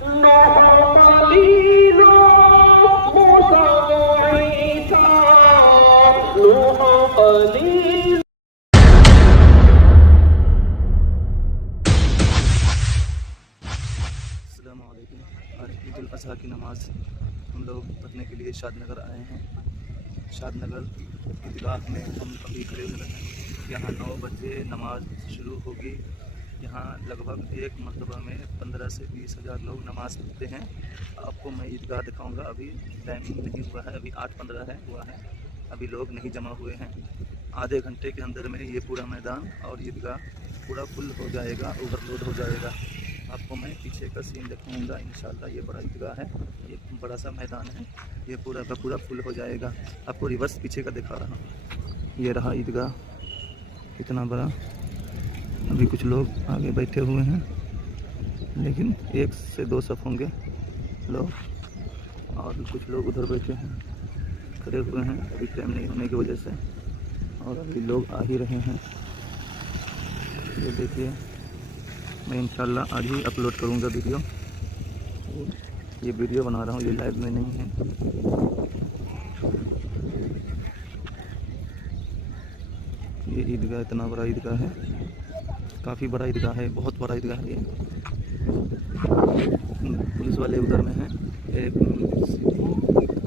السلام علیکم. آج عید الاضحیٰ کی نماز ہم لوگ پڑھنے کے لیے شاد نگر آئے ہیں. شاد نگر عیدگاہ میں ہم ابھی کھڑے ہوئے ہیں. یہاں 9 بجے نماز شروع ہوگی. یہاں لگ بھگ ایک مرتبہ میں 15 سے 20 ہزار لوگ نماز پڑھتے ہیں. آپ کو میں عیدگاہ دکھاؤں گا. ابھی ٹائمنگ نہیں ہوا ہے, ابھی 8:15 ہوا ہے. ابھی لوگ نہیں جمع ہوئے ہیں. آدھے گھنٹے کے اندر میں یہ پورا میدان اور عیدگاہ پورا فل ہو جائے گا, اوور لوڈ ہو جائے گا. آپ کو میں پیچھے کا سین دکھاؤں گا. انشاءاللہ یہ بڑا عیدگاہ ہے, یہ بڑا سا میدان ہے, یہ پورا کا پورا فل ہو جائے گا. آپ کو ریورس پیچھے کا دکھا رہا ہوں. یہ رہا عیدگاہ اتنا بڑا. ابھی کچھ لوگ آگے بیٹھے ہوئے ہیں, لیکن 1 سے 2 صف ہوں گے لوگ, اور کچھ لوگ ادھر بیٹھے ہیں, کھڑے ہوئے ہیں. ابھی ٹائم نہیں ہونے کی وجہ سے, اور ابھی لوگ آ ہی رہے ہیں. یہ دیکھیے, میں انشاءاللہ آج ہی اپلوڈ کروں گا ویڈیو. یہ ویڈیو بنا رہا ہوں, یہ لائیو میں نہیں ہے. یہ عیدگاہ اتنا بڑا عیدگاہ ہے, کافی بڑا عیدگاہ ہے, بہت بڑا عیدگاہ ہے. یہ پولیس والے ادھر میں ہیں,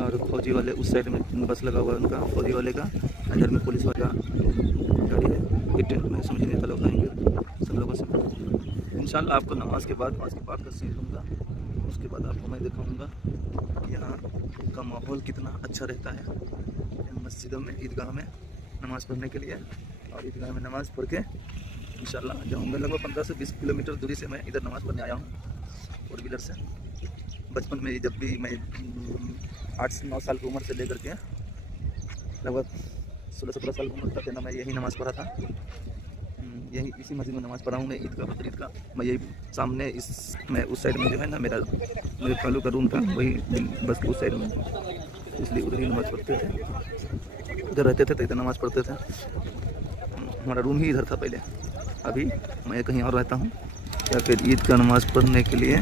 اور فوجی والے اس سائڈ میں بس لگا ہوا ہے ان کا, فوجی والے کا. ادھر میں پولیس والے کا گاڑی ہے. یہ ٹینٹ میں سمجھ نہیں لوگ آئیں گے سب لوگوں سے. انشاءاللہ آپ کو نماز کے بعد پاک کا سین دوں گا. اس کے بعد آپ کو میں دکھاؤں گا کہ یہاں کا ماحول کتنا اچھا رہتا ہے مسجدوں میں, عیدگاہ میں نماز پڑھنے کے لیے. اور عیدگاہ میں نماز پڑھ کے انشاءاللہ جاؤں گا. لگ بھگ 15 سے 20 کلومیٹر دوری سے میں ادھر نماز پڑھنے آیا ہوں 4 ویلر سے. بچپن میں جب بھی میں 8 سے 9 سال کی عمر سے لے کر کے لگ بھگ 16-17 سال کی عمر تک میں یہی نماز پڑھا تھا. یہی اسی مسجد میں نماز پڑھا ہوں میں. عید کا بقرعید کا میں یہی سامنے میں اس سائڈ میں جو ہے نا میرے خالو کا روم تھا, وہی بس اس سائڈ میں, اس لیے ادھر ہی نماز پڑھتے تھے. ادھر رہتے تھے تو ادھر نماز پڑھتے تھے. ہمارا روم ہی ادھر تھا پہلے. ابھی میں کہیں اور رہتا ہوں, یا پھر عید کا نماز پڑھنے کے لیے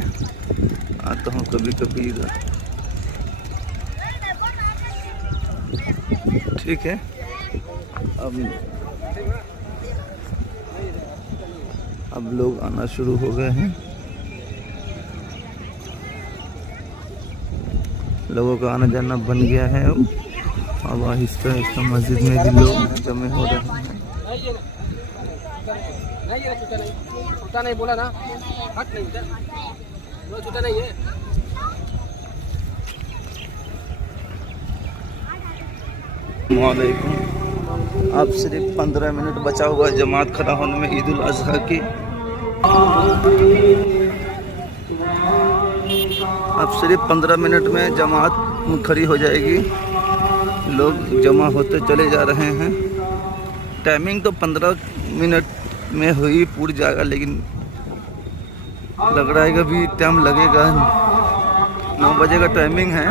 آتا ہوں کبھی کبھی ادھر. ٹھیک ہے, اب لوگ آنا شروع ہو گئے ہیں. لوگوں کا آنا جانا بن گیا ہے. اب آہستہ آہستہ مسجد میں بھی لوگ جمع ہو رہے ہیں. السلام علیکم. اب صرف 15 منٹ بچا ہوا ہے جماعت کھڑا ہونے میں عید الاضحیٰ کی. اب صرف 15 منٹ میں جماعت کھڑی ہو جائے گی. لوگ جمع ہوتے چلے جا رہے ہیں. ٹائمنگ تو 15 منٹ میں ہوئی پور جائے گا, لیکن لگ رہا ہے کہ ابھی ٹائم لگے گا. 9 بجے کا ٹائمنگ ہے,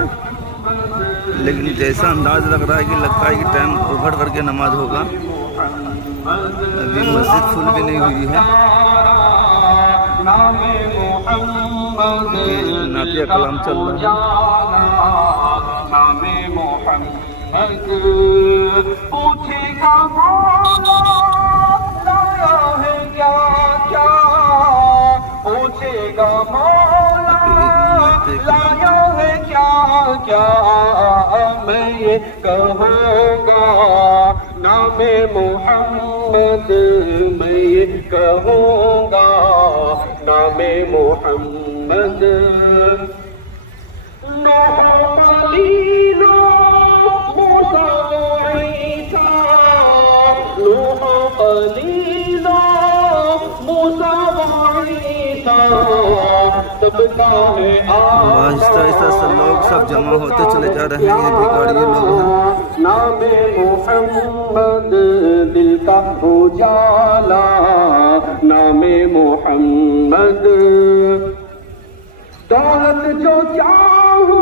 لیکن جیسا انداز لگ رہا ہے کہ لگتا ہے کہ ٹائم اوور کر کے نماز ہوگا. ابھی مسجد فل بھی نہیں ہوئی ہے. نعتیہ کلام چل رہا ہے. کیا میں یہ کہوں گا نام محمد, میں یہ کہوں گا نام محمد. آہستہ آہستہ سے لوگ سب جمع ہوتے چلے جا رہے ہیں. یہ بھی گاڑی لوگ ہیں. نام محمد دل کا اجالا, نام محمد. دولت جو چاہو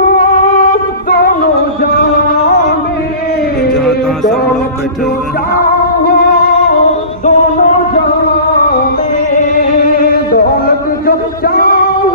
دونوں جہاں میں, دولت جو چاہو دونوں جہاں میں, دولت جو چاہو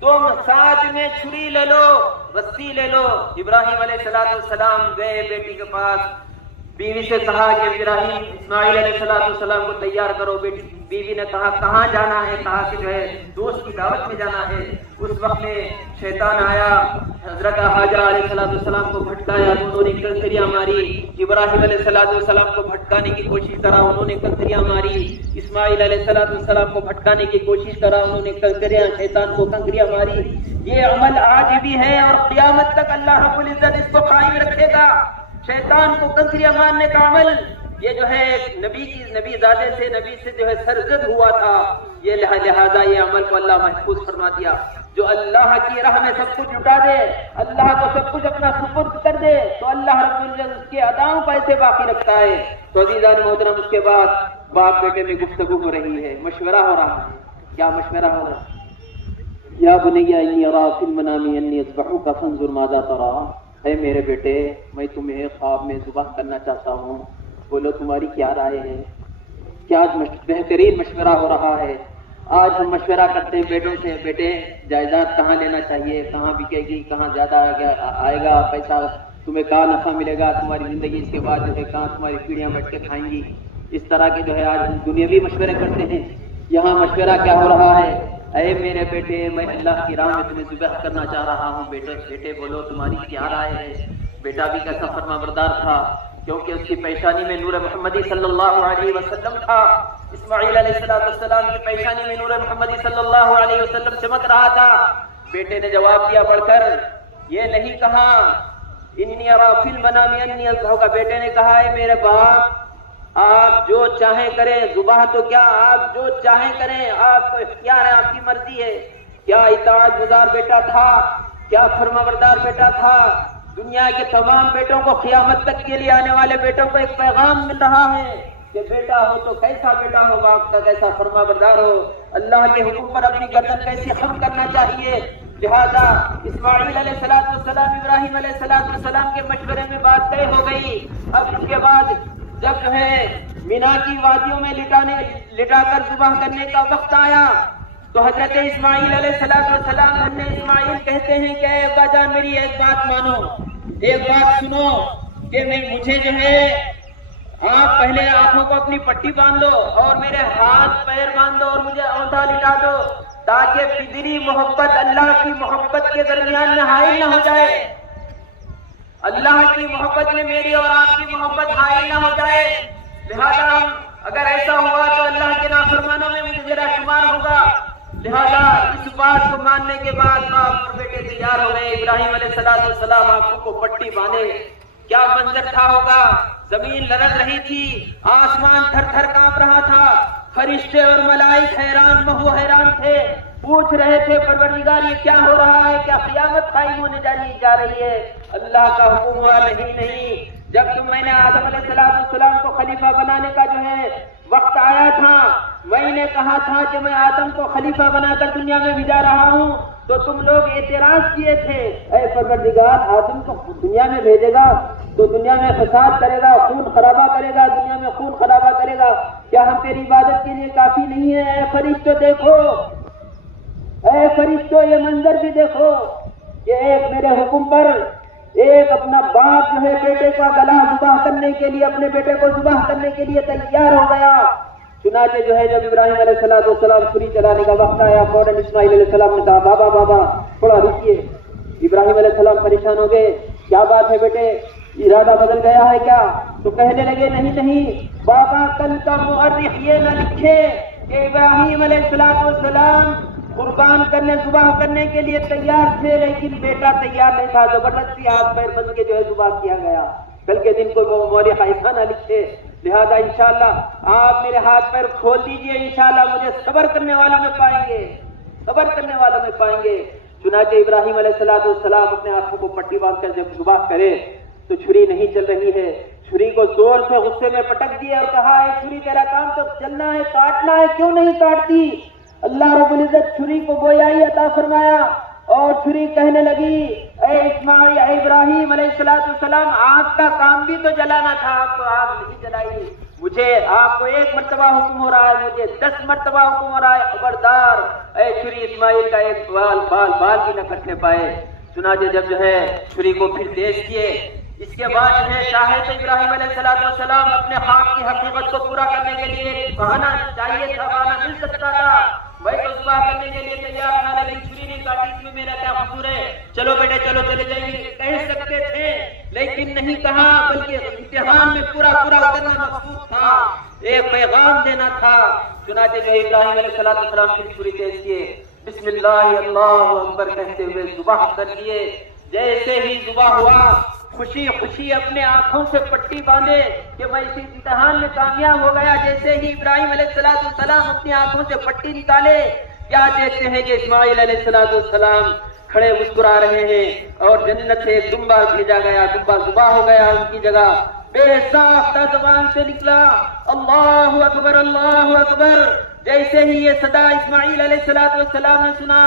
تم ساتھ میں چھری لے لو، رسی لے لو۔ ابراہیم علیہ السلام گئے بیٹی کے پاس، بیوی سے کہا کہ ابراہیم اسماعیل علیہ السلام کو تیار کرو۔ بیوی نے کہا کہاں جانا ہے؟ کہا کہ جو ہے دوست کی دعوت میں جانا ہے۔ اس وقت میں شیطان آیا، حضرت حاجرہ علیہ السلام کو بھٹکایا، انہوں نے کنکریاں ماری۔ ابراہیم علیہ السلام کو بھٹکانے کی کوشش کرا، انہوں نے کنکریاں ماری۔ اسماعیل علیہ السلام کو بھٹکانے کی کوشش کرا، انہوں نے شیطان کو کنکریاں ماری۔ یہ عمل آج بھی ہے اور قیامت تک اللہ رب العزت اس کو قائم رکھے گا۔ شیطان کو کنکریاں مارنے کا عمل یہ جو ہے نبی زادے سے، نبی سے جو ہے سرزد ہوا تھا، یہ لہذا یہ عمل کو اللہ محفوظ فرما دیا۔ جو اللہ کی راہ میں سب کچھ لٹا دے، اللہ کو سب کچھ اپنا سپرد کر دے، تو اللہ رب العزت اس کے اداؤں کو ایسے باقی رکھتا ہے۔ تو عزیزان محترم، اس کے بعد باپ بیٹے میں گفتگو ہو رہی ہے، مشورہ ہو رہا ہے۔ کیا مشورہ ہو رہا ہے؟ یا بنی انی اری فی المنام انی اذبحک فانظر ماذا تری۔ اے میرے بیٹے، میں تمہیں خواب میں ذبح کرنا چاہتا ہوں، بولو تمہاری کیا رائے ہے؟ کیا بہترین مشورہ ہو رہا ہے۔ آج ہم مشورہ کرتے ہیں بیٹوں سے، بیٹے جائیداد کہاں لینا چاہیے، کہاں بکے گی، کہاں زیادہ آئے گا پیسہ، تمہیں کہاں نفع ملے گا تمہاری زندگی، اس کے بعد جو ہے کہاں تمہاری پیڑیاں بیٹھ کے کھائیں گی۔ اس طرح کے جو ہے آج ہم دنیاوی مشورے کرتے ہیں۔ یہاں مشورہ کیا ہو رہا ہے؟ اے میرے بیٹے، میں اللہ کی راہ میں تمہیں ذبح کرنا چاہ رہا ہوں، بیٹے بولو تمہاری کیا رائے ہے۔ بیٹا بھی کیسا فرما بردار تھا، کیونکہ اس کی پیشانی میں نور محمدی صلی اللہ علیہ وسلم تھا۔ اسماعیل علیہ السلام کی پیشانی میں نور محمدی صلی اللہ علیہ وسلم چمک رہا تھا۔ بیٹے نے جواب دیا پڑھ کر، یہ نہیں کہا انی اری فی المنام انی اذبحک۔ بیٹے نے کہا ہے میرے باپ، آپ جو چاہیں کریں، ذبح تو کیا آپ جو چاہیں کریں، آپ کو اختیار ہے، آپ کی مرضی ہے۔ کیا اطاعت گزار بیٹا تھا، کیا فرما بردار بیٹا تھا۔ دنیا کے تمام بیٹوں کو، قیامت تک کے لیے آنے والے بیٹوں کو ایک پیغام مل رہا ہے کہ بیٹا ہو تو کیسا بیٹا ہو، باپ کا کیسا فرما بردار ہو، اللہ کے حکم پر اپنی گردن کیسے خم کرنا چاہیے۔ لہذا اسماعیل علیہ السلام ابراہیم علیہ السلام کے مشورے میں بات طے ہو گئی۔ اب اس کے بعد جب جو ہے مینا کی وادیوں میں لٹا کر ذبح کرنے کا وقت آیا، تو حضرت اسماعیل علیہ السلام اسماعیل کہتے ہیں کہ اے ابا جان، میری ایک بات مانو، ایک بات سنو کہ مجھے جو ہے آپ پہلے آنکھوں کو اپنی پٹی باندھ دو اور میرے ہاتھ پیر باندھ دو اور مجھے اونٹا لٹا دو، تاکہ فطری محبت اللہ کی محبت کے درمیان میں حائل نہ ہو جائے، اللہ کی محبت میں میری اور آپ کی محبت حائل نہ ہو جائے۔ لہذا اگر ایسا ہوا تو اللہ کے نافرمانوں میں مجھے ذرا شمار ہوگا۔ لہذا اس بات کو ماننے کے بعد باپ اور بیٹے تیار ہو گئے۔ ابراہیم علیہ السلام آنکھوں کو پٹی باندھے۔ کیا منظر تھا ہوگا، زمین لرز رہی تھی، آسمان تھر تھر کانپ رہا تھا، فرشتے اور ملائک حیران مہو حیران تھے، پوچھ رہے تھے پروردگار یہ کیا ہو رہا ہے، کیا قیامت قائم ہونے جا رہی ہے۔ اللہ کا حکم ہوا نہیں، جب میں نے آدم علیہ السلام کو خلیفہ بنانے کا جو ہے وقت آیا تھا، میں نے کہا تھا کہ میں آدم کو خلیفہ بنا کر دنیا میں بھیجا رہا ہوں، تو تم لوگ اعتراض کیے تھے، اے پروردگار آدم کو دنیا میں بھیجے گا تو دنیا میں فساد کرے گا، خون خرابہ کرے گا، دنیا میں خون خرابہ کرے گا، کیا ہم تیری عبادت کے لیے کافی نہیں ہے؟ اے فرشتوں دیکھو، اے فرشتوں یہ منظر بھی دیکھو کہ ایک میرے حکم پر ایک اپنا باپ جو ہے بیٹے کا گلا ذبح کرنے کے لیے، اپنے بیٹے کو ذبح کرنے کے لیے تیار ہو گیا۔ چنانچہ جو ہے جب ابراہیم علیہ السلام چھری چلانے کا وقت آیا، فوراً اسماعیل علیہ السلام نے کہا بابا تھوڑا رکیے۔ ابراہیم علیہ السلام پریشان ہو گئے، کیا بات ہے بیٹے، ارادہ بدل گیا ہے کیا؟ تو کہنے لگے نہیں بابا، کل کا مؤرخ یہ نہ لکھے کہ ابراہیم علیہ السلام قربان کرنے ذبح کرنے کے لیے تیار تھے، لیکن بیٹا تیار نہیں تھا، زبردستی ہاتھ پیر بند کے جو ہے ذبح کیا گیا۔ کل کے دن کوئی مورخ ایسا نہ لکھے، لہذا انشاءاللہ آپ میرے ہاتھ پیر کھول دیجئے، انشاءاللہ مجھے صبر کرنے والوں میں پائیں گے۔ چنانچہ ابراہیم علیہ السلام اپنے آنکھوں کو پٹی باندھ کر جب ذبح کرے تو چھری نہیں چل رہی ہے، چھری کو زور سے غصے میں پٹک دیے اور کہا ہے چھری تیرا کام تو چلنا ہے، کاٹنا ہے، کیوں نہیں کاٹتی؟ اللہ رب العزت چھری کو گویائی عطا فرمایا اور چھری کہنے لگی اے اسماعیل، اے ابراہیم علیہ السلام، آگ کا کام بھی تو جلانا تھا، آپ کو آگ نہیں جلائی، مجھے آپ کو ایک مرتبہ حکم ہو رہا ہے, مجھے 10 مرتبہ حکم ہو رہا ہے, خبردار اے چھری اسماعیل کا ایک بال بھی نہ کٹنے پائے. چنانچہ جب جو ہے چھری کو پھر تیز کیے, اس کے بعد جو ہے چاہے تو ابراہیم علیہ السلام اپنے خواب کی حقیقت کو پورا کرنے کے لیے بہانا چاہیے تھا, بہانا مل سکتا تھا, بھائی تو ذبح کرنے کے لیے تیار تھا, لیکن چھری نہیں کاٹی, اس میں میرا کیا قصور ہے, چلو بیٹے چلو چلے جائیں گے کہہ سکتے تھے, لیکن نہیں کہا, بلکہ امتحان میں پورا اترنا مقصود تھا, ایک پیغام دینا تھا. چنانچہ جو ابراہیم علیہ السلام پھر چھری تیز کیے, بسم اللہ اللہ اکبر کہتے ہوئے ذبح کر دیے. جیسے ہی ذبح ہوا, خوشی اپنے آنکھوں سے پٹی باندھے کہ میں اسی امتحان میں کامیاب ہو گیا. جیسے ہی ابراہیم علیہ السلام اپنی آنکھوں سے پٹی نکالے, کیا دیکھتے ہیں کہ اسماعیل علیہ السلام کھڑے مسکرا رہے ہیں, اور جنت سے ایک دمبا بھیجا گیا, دمبا ذبح ہو گیا ان کی جگہ. بے ساختہ زبان سے نکلا اللہ اکبر اللہ اکبر. جیسے ہی یہ صدا اسماعیل علیہ السلام نے سنا,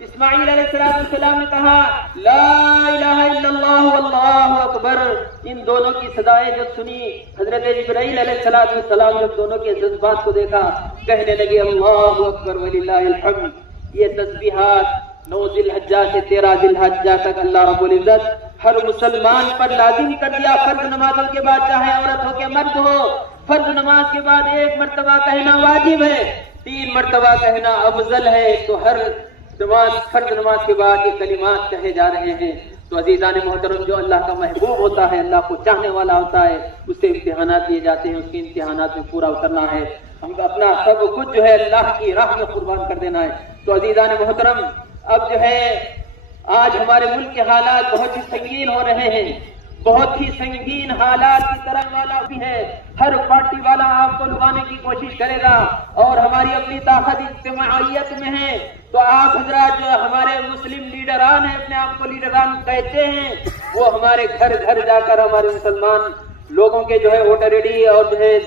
اسماعیل علیہ السلام نے کہا لا الہ الا اللہ واللہ اکبر. ان دونوں کی صدائیں جب سنی, حضرت جبرائیل علیہ السلام جب دونوں کے جذبات کو دیکھا, کہنے لگے اللہ اکبر وللہ الحمد. یہ تسبیحات 9 ذی الحجہ سے 13 ذی الحجہ تک اللہ رب العزت ہر مسلمان پر لازم کر دیا. فرض نمازوں کے بعد چاہے عورت ہو کہ مرد ہو, فرض نماز کے بعد 1 مرتبہ کہنا واجب ہے, 3 مرتبہ کہنا افضل ہے. تو ہر فرض نماز کے بعد یہ کلمات کہے جا رہے ہیں. تو عزیزان محترم, جو اللہ کا محبوب ہوتا ہے, اللہ کو چاہنے والا ہوتا ہے, اس سے امتحانات دیے جاتے ہیں, اس کے امتحانات میں پورا اترنا ہے. ہم اپنا سب کچھ جو ہے اللہ کی راہ میں قربان کر دینا ہے. تو عزیزان محترم, اب جو ہے آج ہمارے ملک کے حالات بہت ہی سنگین ہو رہے ہیں, بہت ہی سنگین حالات کی طرح والا بھی ہے. ہر پارٹی والا آپ کو لگانے کی کوشش کرے گا, اور ہماری اپنی طاقت اجتماعیت میں ہے. تو آپ حضرات جو ہمارے مسلم لیڈران ہیں, اپنے آپ کو لیڈران کہتے ہیں, وہ ہمارے گھر گھر جا کر ہمارے مسلمان لوگوں کے جو ہے ووٹر آئی ڈی اور جو ہے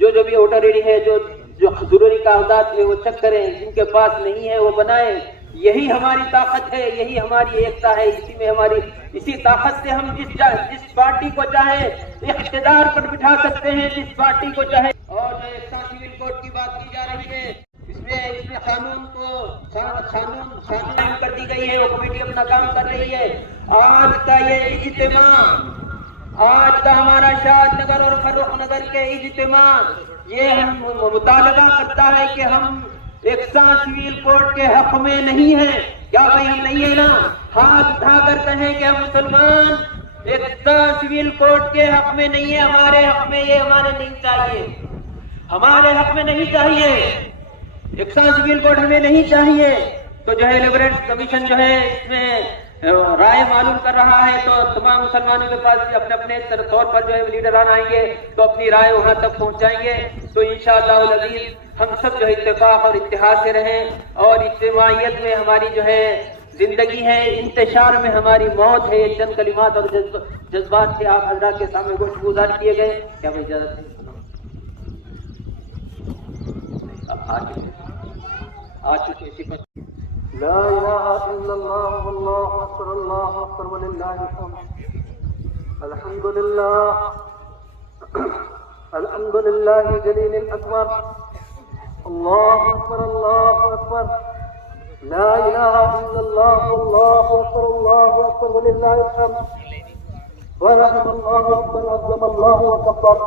جو بھی ووٹر آئی ڈی ہے, جو ضروری کاغذات ہے وہ چیک کریں, جن کے پاس نہیں ہے وہ بنائیں. یہی ہماری طاقت ہے, یہی ہماری ایکتا ہے. اسی میں ہماری اسی طاقت سے ہم جس پارٹی کو چاہے اقتدار پر بٹھا سکتے ہیں, جس پارٹی کو چاہے. اور جو سول کوڈ کی بات کی جا رہی ہے, اس میں قانون کر دی گئی ہے, وہ کمیٹی اپنا کام کر رہی ہے. آج کا یہ اجتماع, آج کا ہمارا شاد نگر اور فروخ نگر کے اجتماع, یہ مطالبہ کرتا ہے کہ ہم یکساں سول کوڈ کے حق میں نہیں ہیں. کیا بھائی ہم نہیں ہیں نا؟ ہاتھ اٹھا کر کہیں کہ ہم مسلمان یکساں سول کوڈ کے حق میں نہیں ہے, ہمارے حق میں یہ ہمارے نہیں چاہیے, ہمارے حق میں نہیں چاہیے, یکساں سول کوڈ ہمیں نہیں چاہیے. تو جو ہے لیبرل کمیشن جو ہے اس میں رائے معلوم کر رہا ہے. تو تمام مسلمانوں کے پاس اپنے اپنے طور پر جو ہے لیڈران آئیں گے تو اپنی رائے وہاں تک پہنچائیں گے. تو انشاءاللہ العزیز ہم سب جو اتفاق اور اتحاد سے رہیں, اور اجتماعیت میں ہماری جو ہے زندگی ہے, انتشار میں ہماری موت ہے. یہ چند کلمات اور جذبات سے آپ حضرات کے سامنے گوشت گزار کیے گئے. کیا میں اجازت ہے؟ آ چکے اسی پر لا إله إلا الله والله أكبر الله أكبر ولله الحمد. الحمد لله الحمد لله جليل الأكبر. الله أكبر الله أكبر. لا إله إلا الله والله أكبر الله أكبر ولله الحمد. ورحم الله ربنا عظم الله وكبر.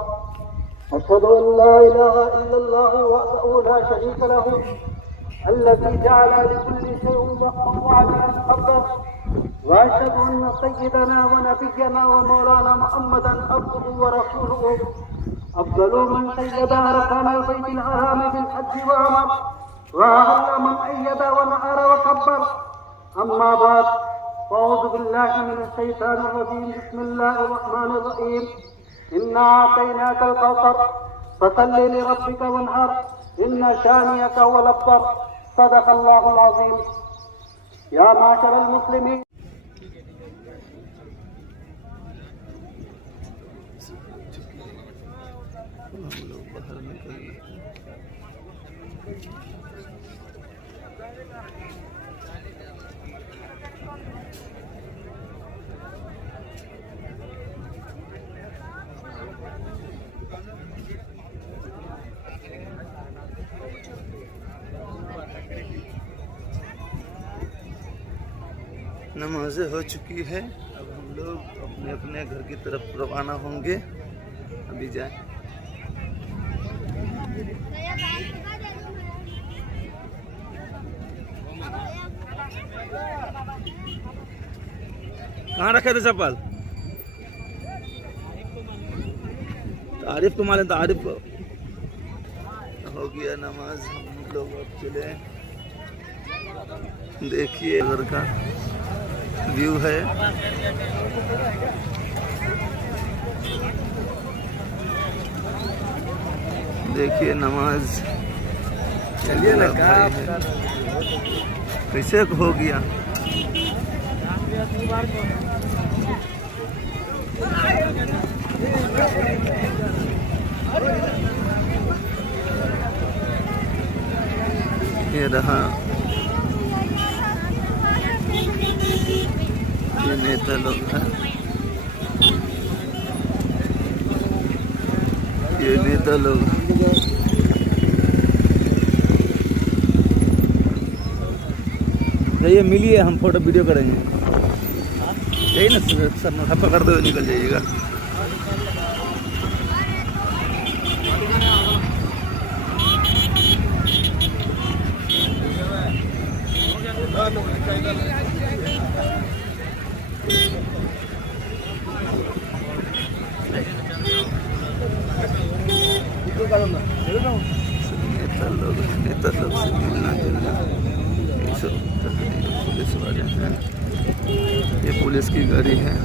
أشهد أن لا إله إلا الله وحده لا شريك له الذي جعل لكل شيء وقتا وعدلا قدر. واشهد ان سيدنا ونبينا ومولانا محمدا عبده ورسوله افضل من سيد اركان البيت الحرام بالحج وامر واهل من ايد ونهر وكبر. اما بعد فاعوذ بالله من الشيطان الرجيم. بسم الله الرحمن الرحيم. انا اعطيناك الكوثر فصل لربك وانحر ان شانئك هو الابتر. صدق الله العظيم. يا معشر المسلمين نمازیں ہو چکی ہے. اب ہم لوگ اپنے اپنے گھر کی طرف روانہ ہوں گے. ابھی جائیں. کہاں رکھے تھے چپل؟ عارف کو مالے تو عارف کو. ہو گیا نماز. ہم لوگ اب چلے. دیکھیے ادھر کا ویو ہے. دیکھیے نماز. چلیے لگا کیسے ہو گیا. یہ رہا یہ نیتا لوگ ہیں. یہ نیتا لوگ یہ ملیے. ہم فوٹو ویڈیو کریں گے. یہی نا سر پکڑتے ہوئے نکل جائیے گا. نیتا لوگ سے ملنا جلنا پولیس والے ہیں. یہ پولیس کی گاڑی ہے.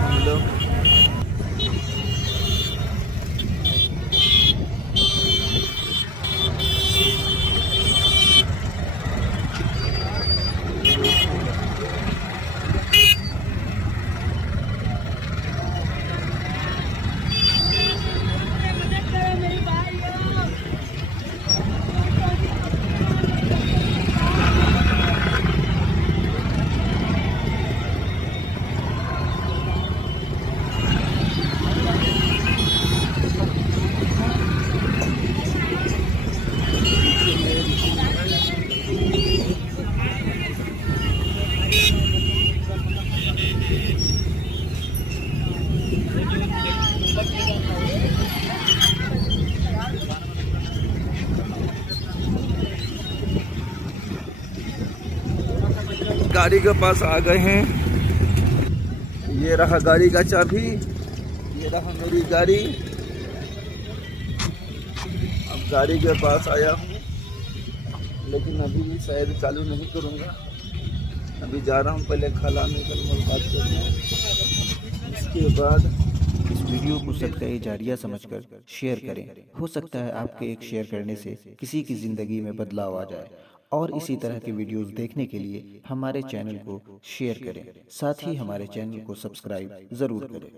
ہم لوگ گاڑی کے پاس آ گئے ہیں. یہ رہا گاڑی کا چابی. یہ رہا میری گاڑی. اب گاڑی کے پاس آیا ہوں لیکن ابھی بھی شاید چالو نہیں کروں گا. ابھی جا رہا ہوں. پہلے خلا میں کل ملاقات کرنا ہے. اس کے بعد اس ویڈیو کو صدقہ جاریہ سمجھ کر شیئر کریں. ہو سکتا ہے آپ کے ایک شیئر کرنے سے کسی کی زندگی میں بدلاؤ آ جائے. اور اسی طرح کے ویڈیوز دیکھنے کے لیے ہمارے چینل کو شیئر کریں. ساتھ ہی ہمارے چینل کو سبسکرائب ضرور کریں.